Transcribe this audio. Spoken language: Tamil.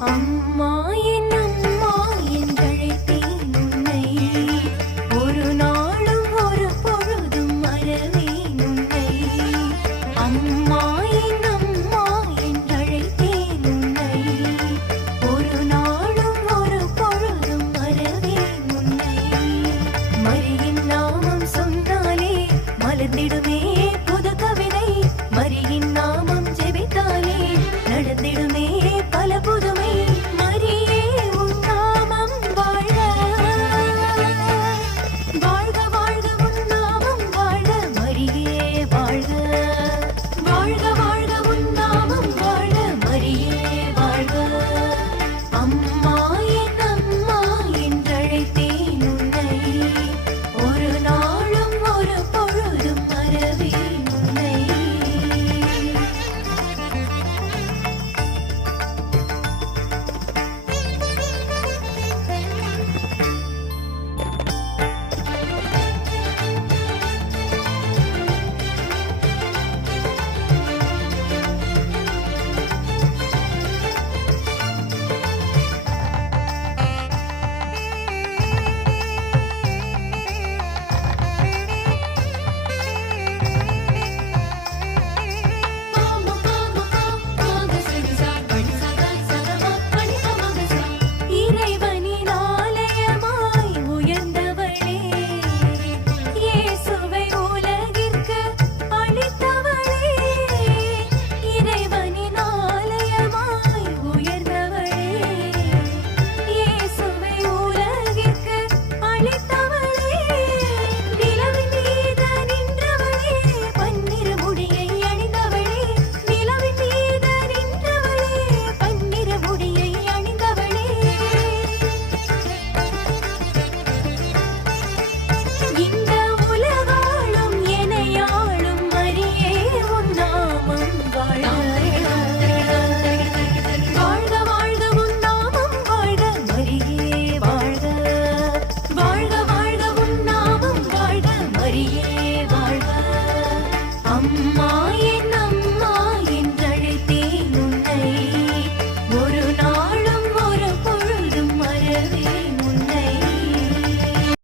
அம்மா என் அம்மா என்றழைத்தேன் உன்னை, ஒரு நாளும் ஒரு பொழுதும் மறவேன் உன்னை. அம்மா என் அம்மா என்றழைத்தேன் உன்னை, ஒரு நாளும் ஒரு பொழுதும் மறவேன் உன்னை. மரியின் நாமம் சொன்னாலே மலர்ந்திடுமே புது கவிதை, மரியின் நாமம் ஜெபித்தாலே நடந்திடுமே பல புதுமை. மரியே உன் நாமம் வாழ்க, வாழ்க வாழ்க உன் நாமம் வாழ்க. மரியே வாழ்க, வாழ்க வாழ்க உன் நாமம் வாழ்க. மரியே வாழ்க. அம்மா என் அம்மா என்றழைத்தேன் உன்னை, ஒரு நாளும் ஒரு பொழுதும் மறவேன் உன்னை. இறைவனின் ஆலயமாய் உயர்ந்தவளே, இயேசுவை உலகிற்கு அளித்தவளே. இறைவனின் ஆலயமாய் உயர்ந்தவளே, இயேசுவை உலகிற்கு அளித்தவளே. நிலவின் மீது நின்றவளே, பன்னிரு முடியை அணிந்தவளே. நிலவின் மீது நின்றவளே, பன்னிரு முடியை அணிந்தவளே. இந்த உலகாளும் எனையாளும் மரியே உன் நாமம் வாழ்க, வாழ்க வாழ்க உன் நாமம் வாழ்க. மரியே வாழ்க, வாழ்க வாழ்க உன் நாமம் வாழ்க. மரியே வாழ்க. அம்மா